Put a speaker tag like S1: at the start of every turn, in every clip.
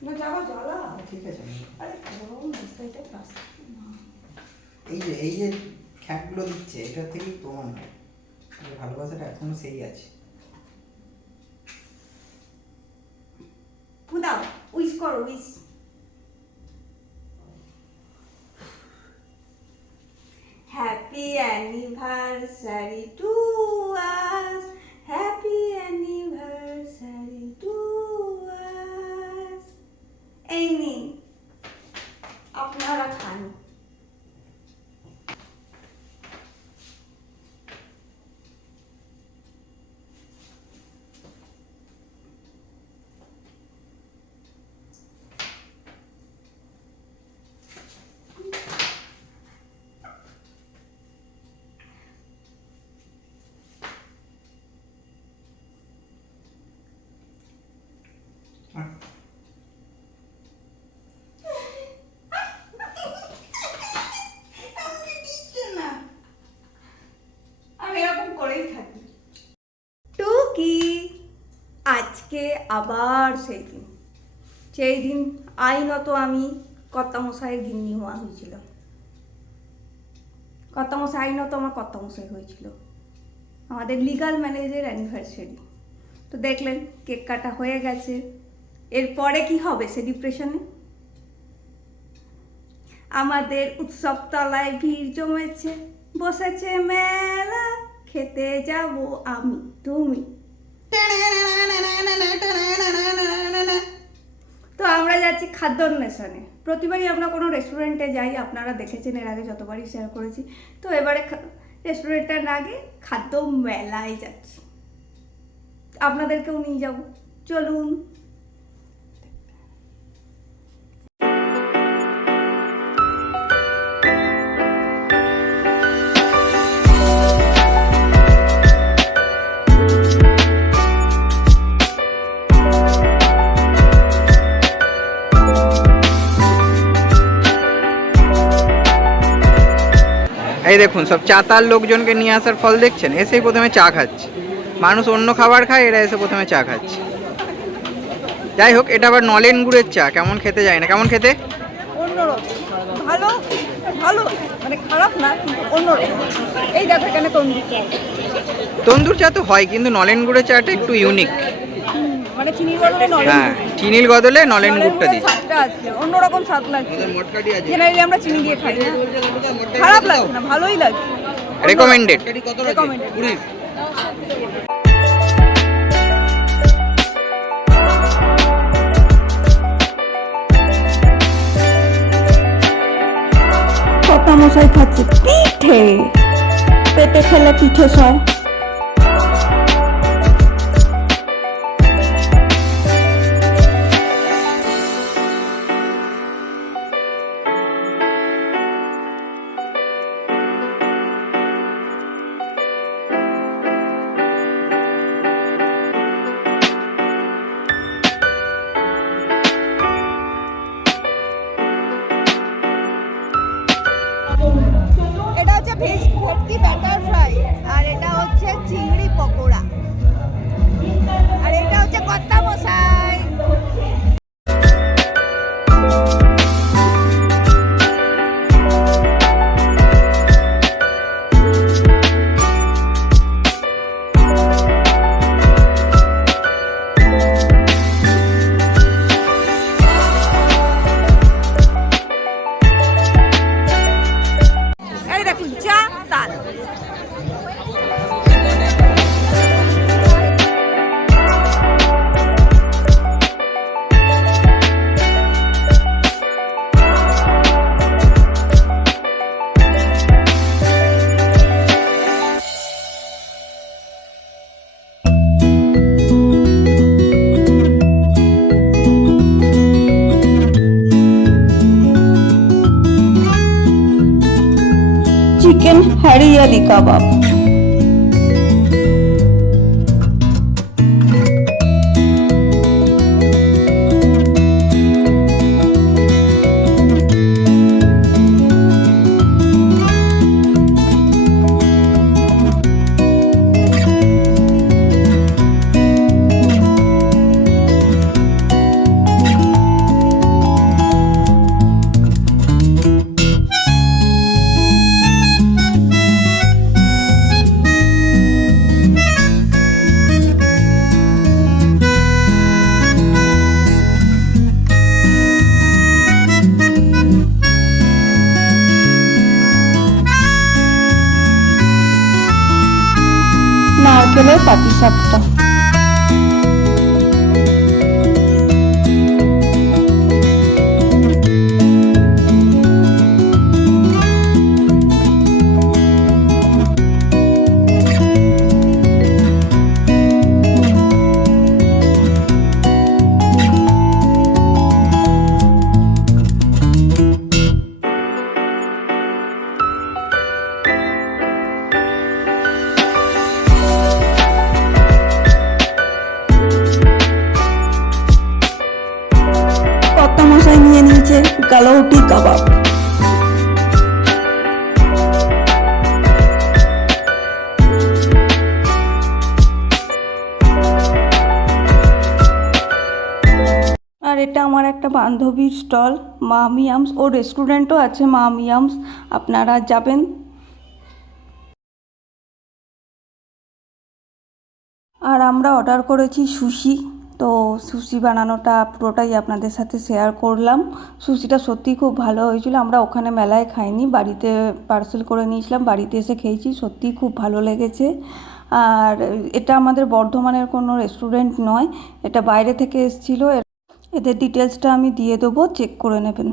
S1: না যাওয়া জ্বালা।
S2: ঠিক আছে।
S1: আরে গরম রাস্তা
S2: এই যে এই যে খ্যাটগুলো দিচ্ছে এটার থেকেই প্রমাণ হয়। ভালোবাসাটা এখনও সেই আছে।
S1: উইশ করো wish happy anniversary to us happy anniversary to us এই নিন আপনারা খান
S2: আহ,
S1: আমাকে দিচ্ছে না আমি এরকম করেই থাকি টুকি আজকে আবার সেই দিন। সেই দিন আইনত আমি কর্তামশাইয়ের গিন্নি হওয়া হয়েছিল। কর্তামশাই আইনত আমার কর্তামশাই হয়েছিল। আমাদের লিগাল ম্যানেজের অ্যানিভার্সারি তো দেখলেন কেক কাটা হয়ে গেছে। এরপরে কি হবে সে ডিপ্রেশনে আমাদের উৎসব তলায় ভিড় জমেছে, বসেছে মেলা, খেতে যাব আমি, তুমি। তো আমরা যাচ্ছি খাদ্য অন্বেষণে। প্রতিবারই আমরা কোনো রেস্টুরেন্টে যাই, আপনারা দেখেছেন এর আগে যতবারই শেয়ার করেছি। তো এবারে রেস্টুরেন্টের আগে খাদ্য মেলায় যাচ্ছি। আপনাদেরকেও নিয়ে যাব। চলুন।
S2: এই দেখুন সব চাতার লোকজনকে নিয়ে আসার ফল দেখছেন? এসেই প্রথমে চা খাচ্ছে। মানুষ অন্য খাবার খায় এরা এসে প্রথমে চা খাচ্ছে। যাই হোক এটা আবার নলেন গুড়ের চা কেমন খেতে যায় না। কেমন খেতে?
S3: ভালো ভালো মানে খারাপ না এই দেখো এখানে তন্দুর চাল।
S2: তন্দুর চা তো হয় কিন্তু নলেন গুড়ের চাটা একটু ইউনিক
S3: মানে চিনির বদলে নলেন
S2: হ্যাঁ চিনির বদলে নলেন গুড়টা দিচ্ছে
S3: স্বাদটা আছে অন্যরকম স্বাদ লাগছে। জেনারেলি আমরা চিনি দিয়ে খাই না। খারাপ লাগছে না ভালোই লাগছে।
S2: রেকমেন্ডেড
S3: রেকমেন্ডেড
S1: খাচ্ছে পিঠে। পেটে খেলে পিঠে সয়।
S3: ভেজ ভর্তি ব্যাটার ফ্রাই। আর এটা হচ্ছে চিংড়ি পকোড়া। আর এটা হচ্ছে কত্তা মশাই।
S1: হ্যারিয়ালি কাবাব নারকেলের পাটিসাপটা কর্তা বান্ধবীর স্টল মা মিয়ামস ও রেস্টুরেন্টও আছে মা মিয়ামস আপনারা যাবেন। আর আমরা অর্ডার করেছি সুশি। তো সুশি বানানোটা পুরোটাই আপনাদের সাথে শেয়ার করলাম। সুশিটা সত্যিই খুব ভালো হয়েছিল। আমরা ওখানে মেলায় খাইনি, বাড়িতে পার্সেল করে নিয়েছিলাম, বাড়িতে এসে খেয়েছি। সত্যিই খুব ভালো লেগেছে। আর এটা আমাদের বর্ধমানের কোনো রেস্টুরেন্ট নয়, এটা বাইরে থেকে এসেছিল। এদের ডিটেলসটা আমি দিয়ে দেবো চেক করে নেবেন।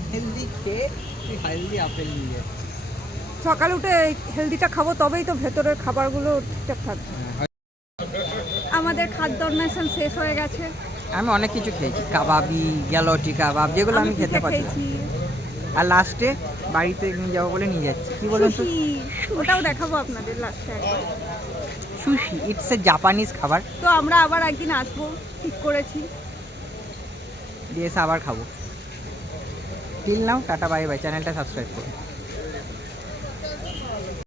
S2: আনহেলদি খেয়ে তুই হেলদি আপেল নিয়ে
S1: সকালে উঠে হেলদিটা খাব তবেই তো ভেতরের খাবারগুলো ঠিকঠাক থাকবে। আমাদের খাদ্য অন্বেষণ শেষ হয়ে গেছে।
S2: আমি অনেক কিছু খেয়েছি কাবাবি গ্যালোটি কাবাব যেগুলো আমি খেতে পারছি আর লাস্টে বাড়িতে নিয়ে যাব বলে নিয়ে যাচ্ছি। কি বলুন তো?
S1: ওটাও দেখাবো আপনাদের লাস্টে একবার।
S2: সুশি ইটস এ জাপানিজ খাবার।
S1: তো আমরা আবার একদিন আসব ঠিক করেছি।
S2: দিয়ে এসে আবার খাব। Till now tata bye bye চ্যানেলটা সাবস্ক্রাইব করুন।